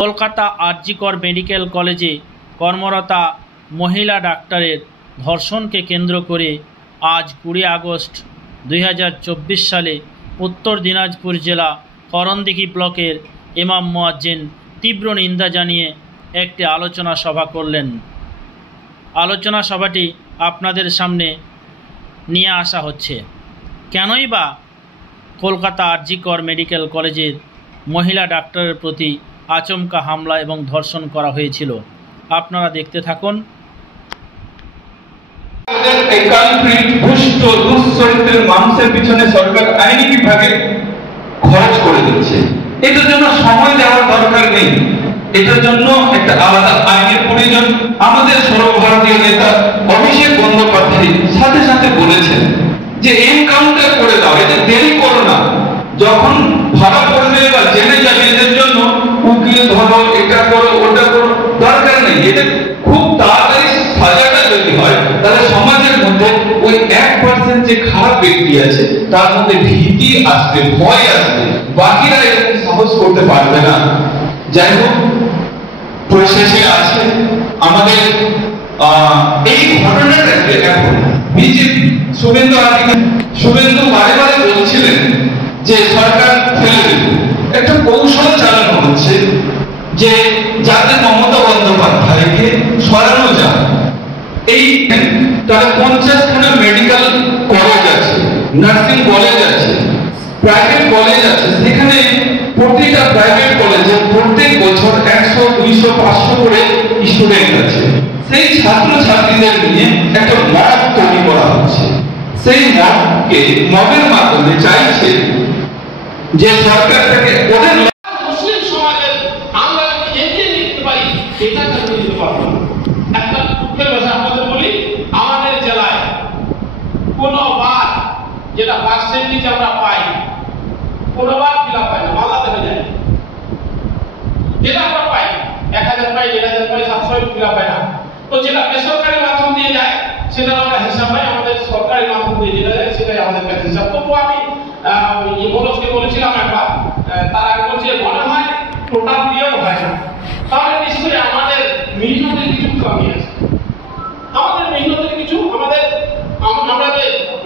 Kolkata RG Kar medical কলেজে কর্মরতা মহিলা ডাক্তারের ধর্ষণকে কেন্দ্র করে আজ 20 আগস্ট 2024 সালে উত্তর দিনাজপুর জেলা করণদিঘি ব্লকের ইমাম মুয়াজ্জিন তীব্র নিন্দা জানিয়ে একটি আলোচনা সভা করলেন। আলোচনা সভাটি আপনাদের সামনে নিয়ে আসা হচ্ছে। কেনই বা কলকাতা আরজিকর মেডিকেল কলেজের মহিলা ডাক্তারের প্রতি আচমকা হামলা এবং ধর্ষণ করা হয়েছিল, আপনারা দেখতে থাকুন। মানুষের পিছনে সরকার আইনি বিভাগে খরচ করে দিচ্ছে। এটার জন্য সময় দেওয়ার দরকার নেই, এটার জন্য একটা আলাদা আইনের প্রয়োজন। আমাদের সর্বভারতীয় নেতা অভিষেক বন্দ্যোপাধ্যায় সাথে সাথে বলেছেন যে এনকাউন্টার করে দাও, এটা দেরি করো না। যখন ভাড়া পড়বে বা জেনে যাবে, এদের জন্য উকিল ধরো, এটা করো, ওটা করো, দরকার নেই। এটা খুব তাড়াতাড়ি সাজাটা যদি হয়, তাহলে সমাজের মধ্যে ওই 1% যে খারাপ ব্যক্তি আছে তার মধ্যে ভীতি আসবে, ভয় আসবে, বাকিরা এরকম সাহস করতে পারবে না। যাই হোক, প্রশাসনে আছে আমাদের এই ঘটনাটাকে এখন বিজেপি শুভেন্দু বারে বারে বলছিলেন যে সরকার ফেলে দেবে। একটা কৌশল চালানো হচ্ছে যে যাতে মমতা বন্দ্যোপাধ্যায়কে সরানো যায়। এই তারা 50খানা মেডিকেল কলেজ আছে, নার্সিং কলেজ আছে, প্রাইভেট কলেজ আছে, সেখানে প্রতিটা প্রাইভেট কলেজে প্রত্যেক বছর 100, 200, 500 করে স্টুডেন্ট আছে। সেই ছাত্র ছাত্রীদের নিয়ে একটা মব তৈরি করা হচ্ছে। সেই মবের মাধ্যমে চাইছে যে সরকার থেকে ওদের মুসলিম সমাজের আমরা এগিয়ে নিতে পারি, এটা করতে দিতে পারবো। একটা দুঃখের ভাষা আপনাদের বলি, আমাদের জেলায় কোনোবার যেটা পার্সেন্টেজ আমরা পাই, কোনোবার ফিল আপ হয় না, মামলাতে হয়ে যায়। যেটা আমরা পাই 1000 পাই, 1000 পাই, 700 ফিল আপ হয় না। তো যেটা বেসরকারি মাধ্যম দিয়ে যায় সেটার আমরা হিসাব পাই, আমাদের সরকারি মাধ্যম দিয়ে যেটা যায় সেটাই আমাদের কাছে হিসাব। তবু আমি মনোজকে বলেছিলাম একবার, তার আগে বলছে মনে হয় টোটাল দিয়েও হয় না। তাহলে নিশ্চয়ই আমাদের মেহনতের কিছু কমি আছে, আমাদের মেহনতের কিছু আমাদের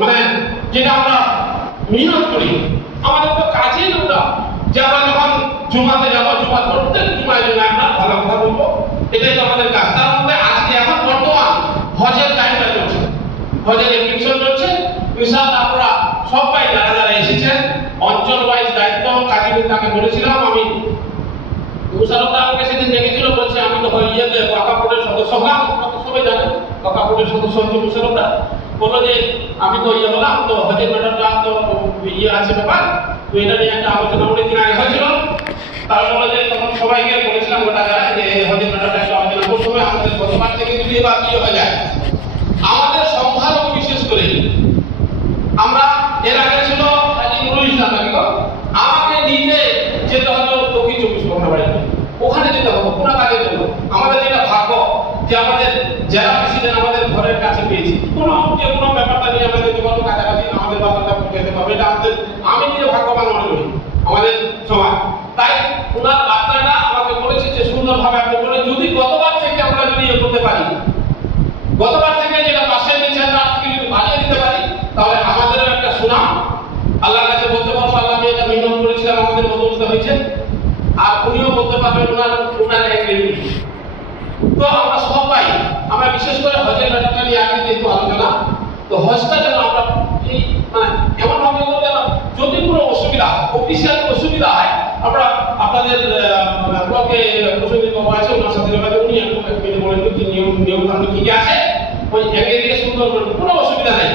মানে যেটা আমরা মেহনত করি, আমাদের তো কাজেই ওটা যে আমরা যখন জুমাতে যাবো, জুমা প্রত্যেক জুমায় জন্য আমরা ভালো কথা বলবো, এটাই তো আমাদের কাজ। তার মধ্যে আজকে এখন বর্তমান হজের টাইমটা চলছে, হজের এপ্লিকেশন চলছে। ইনশাআল্লাহ আপনারা সবাই যারা যারা এসেছেন অঞ্চল ওয়াইজ দায়িত্ব কাজীদের তাকে বলেছিলাম আমি। মুশারফ আমাকে সেদিন দেখেছিল, বলছে আমি তো ইয়েতে কাকাপুরের সদস্য হলাম, সবাই জানেন কাকাপুরের সদস্য হচ্ছে মুশারফরা। বললো যে আমি তো ইয়ে হলাম, তো হজের ম্যাটারটা তো ইয়ে আছে ব্যাপার, তো এটা নিয়ে একটা আলোচনা অনেকদিন আগে হয়েছিল। তার বললো যে তখন সবাইকে বলেছিলাম গোটা যায় যে হজের ম্যাটারটা একটা আলোচনা করতে হবে। আমাদের গতবার থেকে যদি এবার কি হয়ে যায়, আমাদের সংখ্যালঘু বিশেষ করে আমরা এর আগে ছিল আমাকে নিজে যেতে হলো দক্ষিণ 24 পরগনা বাড়িতে, ওখানে যেতে হতো কোনো কাজের জন্য। আমাদের যেটা ভাগ্য যে আমাদের জেলা প্রেসিডেন্ট আমাদের ঘরের কাছে পেয়েছি, কোনো যে কোনো ব্যাপারটা নিয়ে আমাদের যে কোনো কাছাকাছি আমাদের বাচ্চাটা পৌঁছাতে পারবে, এটা আমাদের আমি নিজে ভাগ্যবান মনে করি আমাদের সমাজ। তাই ওনার বার্তাটা আমাকে বলেছে যে সুন্দরভাবে আপনি বলে যদি গতবার থেকে আমরা যদি ইয়ে করতে পারি, গতবার থেকে যেটা পার্সেন্টেজ আছে তার থেকে যদি বাড়িয়ে দিতে পারি, তাহলে আমাদেরও একটা সুনাম আল্লাহর কাছে বলতে পারবো আল্লাহ আমি এটা মেহনত করেছিলাম, আমাদের বদলতে হয়েছে। আর উনিও বলতে পারবেন ওনার অ্যাক্টিভিটি। তো আমরা সবাই, আমরা বিশেষ করে হজের ব্যাপারটা নিয়ে আগে যেহেতু আলোচনা, তো হজটা যেন আমরা এই মানে এমন ভাবে করতে না যদি কোনো অসুবিধা অফিসিয়াল অসুবিধা হয়, আমরা আপনাদের ব্লকে প্রসঙ্গিক আছে ওনার সাথে যোগাযোগ উনি একটু বলেন কি নিয়ম কানুন কি কি আছে, ওই একে দিয়ে সুন্দর করে কোনো অসুবিধা নেই।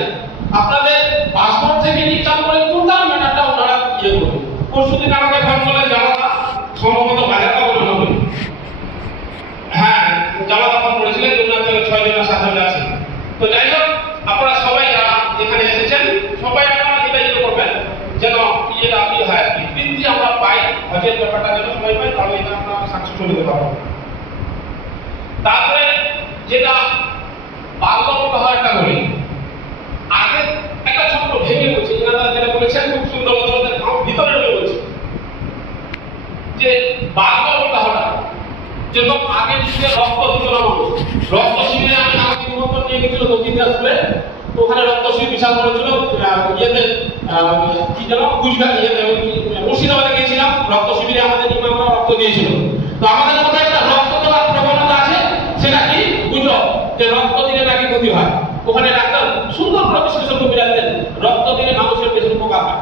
আপনাদের পাসপোর্ট থেকে চালু করে টোটাল ম্যাটারটা ওনারা ইয়ে করবেন। পরশুদিন আমাকে ফোন করলেন জামাতা সম্ভবত বাজারটা মনে হবে, হ্যাঁ জামাতা ফোন করেছিলেন, ওনার থেকে 6 জন 7 জন আছে। তো যাই হোক, আপনারা সবাই যারা এখানে এসেছেন সবাই আপনারা এটা ইয়ে করবেন যেন ইয়েটা কি হয় বৃদ্ধি আমরা পাই, হজের ব্যাপারটা যেন সবাই পাই, তাহলে এটা আমরা সাকসেসফুল হতে পারবো। তারপরে যেটা বাল্য বিবাহ একটা বলি, আগে একটা ছোট্ট ভেঙে বলছি, এনারা যেটা বলেছেন খুব সুন্দর ভিতরে বলছে যে বাল্য বিবাহটা যেরকম আগের যুগে রক্ত দিত না মানুষ, রক্ত শিবিরে আমি আমাকে নিমন্ত্রণ নিয়ে গেছিল দক্ষিণ দিনাজপুরে, ওখানে রক্ত শিবির বিশাল করেছিল ইয়েতে কি যেন গুজরাট ইয়েতে মুর্শিদাবাদে গিয়েছিলাম, রক্ত শিবিরে আমাদের ইমামরা রক্ত দিয়েছিল। তো আমাদের মধ্যে একটা রক্ত দেওয়ার প্রবণতা আছে, সেটা কি গুজব যে রক্ত দিলে নাকি ক্ষতি হয়। ওখানে ডাক্তার সুন্দর করে বিশ্লেষণ করে দিলেন রক্ত দিলে মানুষের বেশি উপকার হয়।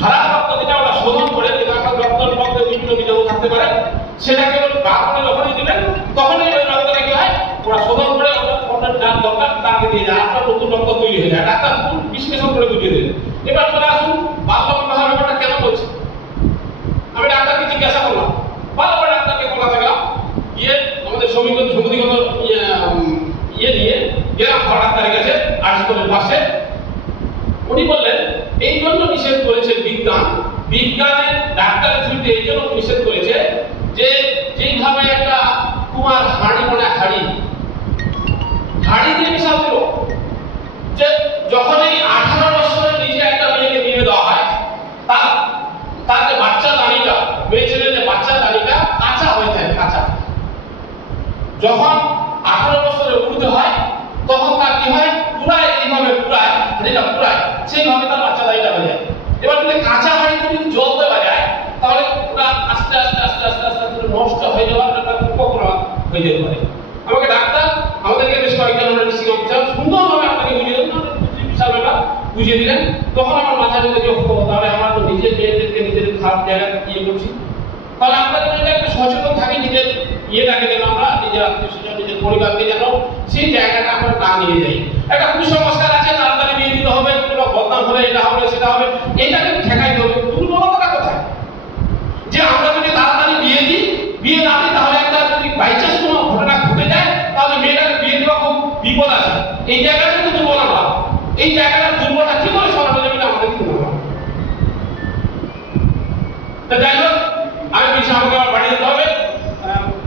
খারাপ রক্ত দিলে ওরা শোধন করে যেটা রক্তের মধ্যে বিভিন্ন বীজাণু থাকতে পারে, সেটাকে বার করে যখনই দিবেন তখনই ওই রক্তটা কি হয়, ওরা শোধন করে ওদের যার দরকার তাকে দিয়ে যায়, আপনার নতুন রক্ত তৈরি হয়ে যায়। ডাক্তার বিশ্লেষণ করে বুঝিয়ে দেন। এবার চলে আসুন বাল্য বিবাহের ব্যাপারটা কেন বলছে। আমি ডাক্তারকে জিজ্ঞাসা করলাম, ভালো করে ডাক্তারকে বলাতে গেলাম, গিয়ে আমাদের সমিতিগত ইয়ে নিয়ে গেলাম ডাক্তারের কাছে হাসপাতালের পাশে। উনি বললেন এই জন্য নিষেধ করেছে বিজ্ঞানের ডাক্তারের থ্রুতে এই জন্য নিষেধ করেছে যে যেইভাবে একটা কুমার হাঁড়ি বানায়, হাঁড়ি দিয়ে বিশাল দিল যে যখন এই 18 বছরের নিচে একটা মেয়েকে বিয়ে দেওয়া হয়, তার যে বাচ্চা দাঁড়িটা, মেয়ে ছেলের যে বাচ্চা দাঁড়িটা কাঁচা হয়ে যায়, কাঁচা। যখন 18 বছরের ঊর্ধ্বে হয় তখন তার কি হয়, পুরায় এইভাবে পুরায় সেইভাবে তার বাচ্চা দাঁড়িটা হয়ে যায়। এবার যদি কাঁচা হাঁড়িতে যদি জল দেওয়া যায় তাহলে ওটা আস্তে আস্তে আস্তে আস্তে আস্তে আস্তে নষ্ট হয়ে যাওয়ার একটা উপক্রম হয়ে যেতে পারে। আমাকে ডাক্তার আমাদেরকে বেশ কয়েকজন আমরা শিক্ষক সুন্দরভাবে আপনাকে বুঝিয়ে দেন, বিশাল ব্যাপার বুঝিয়ে দিলেন। তখন আমার মাথার মধ্যে যোগ করবো, তাহলে আমরা তো নিজের মেয়েদেরকে নিজের খারাপ জায়গায় ইয়ে করছি, তাহলে আমরা যেন একটা সচেতন থাকি নিজের ইয়েটাকে, যেন আমরা নিজের আত্মীয় নিজের পরিবারকে যেন সেই জায়গাটা আমরা না নিয়ে যাই। একটা কুসংস্কার আছে তাড়াতাড়ি বিয়ে দিতে হবে, কোনো বদনাম হলে এটা হবে সেটা হবে, এটাকে ঠেকাইতে হবে। দুর্বলতাটা কোথায় যে আমরা যদি তাড়াতাড়ি বিয়ে না দিই তাহলে একটা যদি বাইচান্স কোনো ঘটনা ঘটে যায় তাহলে মেয়েটাকে বিয়ে দেওয়া খুব বিপদ আছে। এই জায়গাটা কিন্তু দুর্বলতা, এই জায়গাটা দুর্বলতা কি করে সরানো যাবে না আমাদের কিন্তু না। তো যাই হোক, আমি পিছিয়ে আমাকে আবার বাড়ি যেতে হবে,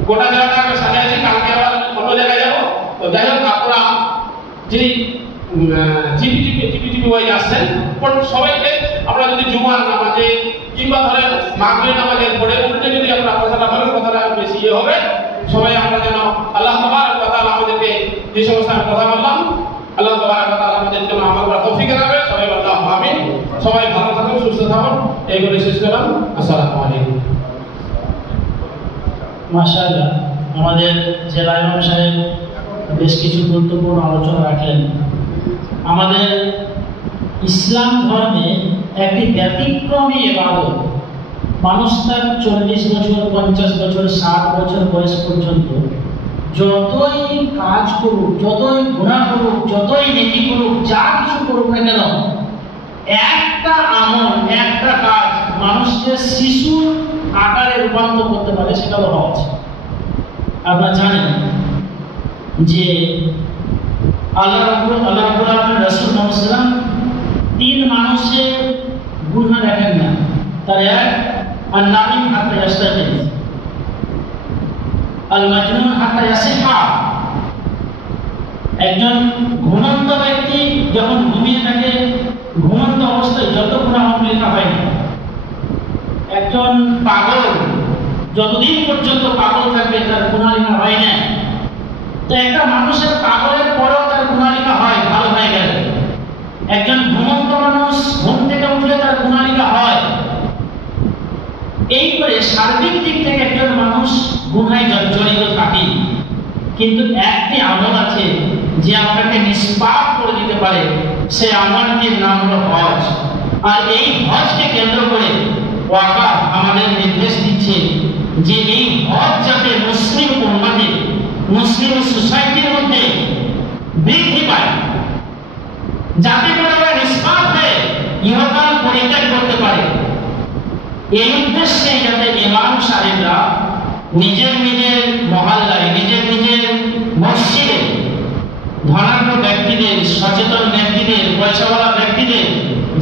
গোটা জায়গাটা আমি সাজাইছি, কালকে আবার অন্য জায়গায় যাবো। তো যাই হোক, আপনারা যেই জিপিটিভি ওয়াইজ আসছেন সবাইকে আমরা যদি জুমার নামাজে কিংবা ধরেন মাগরিব নামাজের পরে উল্টে যদি আমরা কথাটা বলেন, কথাটা বেশি ইয়ে হবে। সবাই আমরা যেন আল্লাহ তাবারক ওয়া তাআলা আমাদেরকে যে সমস্ত কথা বললাম, আল্লাহ তাবারক ওয়া তাআলা আমাদের জন্য আমল করার তৌফিক দান করুন। সবাই বললাম আমিন। সবাই ভালো থাকুন, সুস্থ থাকুন। এইগুলো শেষ করলাম। আসসালামু আলাইকুম। মাশাআল্লাহ, আমাদের জেলা ইমাম সাহেব বেশ কিছু গুরুত্বপূর্ণ আলোচনা রাখলেন। আমাদের ইসলাম ধর্মে একটি ব্যতিক্রমী ইবাদত, মানুষ তার 40 বছর, 50 বছর, 60 বছর বয়স পর্যন্ত যতই কাজ করুক, যতই গুনাহ করুক, যতই নেকি করুক, যা কিছু করুক না কেন, একটা আমল, একটা কাজ মানুষকে শিশুর আকারে রূপান্তর করতে পারে, সেটা হলো হজ। আপনারা জানেন যে আল্লাহ রাব্বুল আলামিন রাসূল মুহাম্মদ সাল্লাল্লাহু আলাইহি ওয়াসাল্লাম 3 মানুষের গুনাহ দেখেন না। তার এক আন-নাঈম হাত্তা ইয়াস্তাকিল, আল-মাজনুন হাত্তা ইয়াসিহা। একজন ঘুমন্ত ব্যক্তি যখন ঘুমিয়ে থাকে, ঘুমন্ত অবস্থায় যত গুনাহ লেখা হয় না। একজন পাগল যতদিন পর্যন্ত পাগল থাকবে তার গুনাহ লেখা হয় না। তো একটা মানুষের পাগলের পরেও তার গুনাহ লেখা হয়, ভালো হয়ে গেল। একজন ঘুমন্ত মানুষ ঘুম থেকে উঠলে তার গুনাহ লেখা হয়। এই করে সার্বিক দিক থেকে একজন মানুষ গুনাহে জড়িত থাকে। কিন্তু একটি আমল আছে যে আপনাকে নিষ্পাপ করে দিতে পারে, সেই আমলটির নাম হলো হজ। আর এই হজকে কেন্দ্র করে ওয়াকাফ আমাদের নির্দেশ দিচ্ছে যে এই হজ যাতে মুসলিম উম্মাতে, মুসলিম সোসাইটির মধ্যে বৃদ্ধি পায়, যাতে করে ওরা নিষ্পাপ হয়ে ইহকাল পরিত্যাগ করতে পারে। এই উদ্দেশ্যে যাতে ইমাম সাহেবরা নিজের নিজের মহল্লায়, নিজের নিজের মসজিদে ধনাঢ্য ব্যক্তিদের, সচেতন ব্যক্তিদের, পয়সাওয়ালা ব্যক্তিদের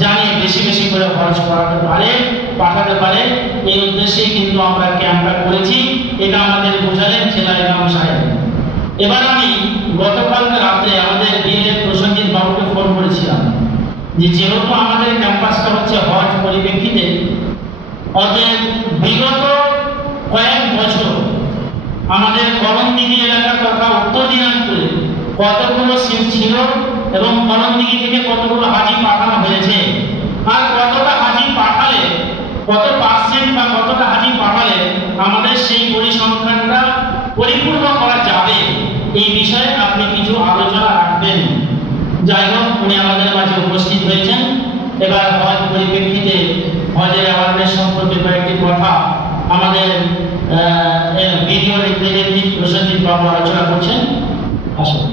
জানিয়ে বেশি বেশি করে খরচ করাতে পারে, পাঠাতে পারে, এই উদ্দেশ্যেই কিন্তু আমরা ক্যাম্পটা করেছি। এটা আমাদের বোঝালেন জেলা ইমাম সাহেব। এবার আমি গতকালকে রাত্রে আমাদের দিনের প্রসঞ্জিৎ বাবুকে ফোন করেছিলাম যে যেহেতু আমাদের ক্যাম্পাসটা হচ্ছে হজ পরিপ্রেক্ষিতে, অতএব বিগত কয়েক বছর আমাদের করণদিঘি এলাকা তথা উত্তর দিনাজপুরে কতগুলো সিট ছিল এবং করণদিঘি থেকে কতগুলো হাজি পাঠানো হয়েছে, আর কতটা হাজি পাঠালে, কত পার্সেন্ট বা কতটা হাজি পাঠালে আমাদের সেই পরিসংখ্যানটা পরিপূর্ণ করা যাবে, এই বিষয়ে আপনি কিছু আলোচনা রাখবেন। যাই হোক, উনি আমাদের মাঝে উপস্থিত হয়েছেন। এবার হজ পরিপ্রেক্ষিতে হজের অ্যাওয়ারনেস সম্পর্কে কয়েকটি কথা আমাদের ভিডিও রিপ্রেজেন্টেটিভ প্রসেনজিৎ বাবু আলোচনা করছেন। আসুন।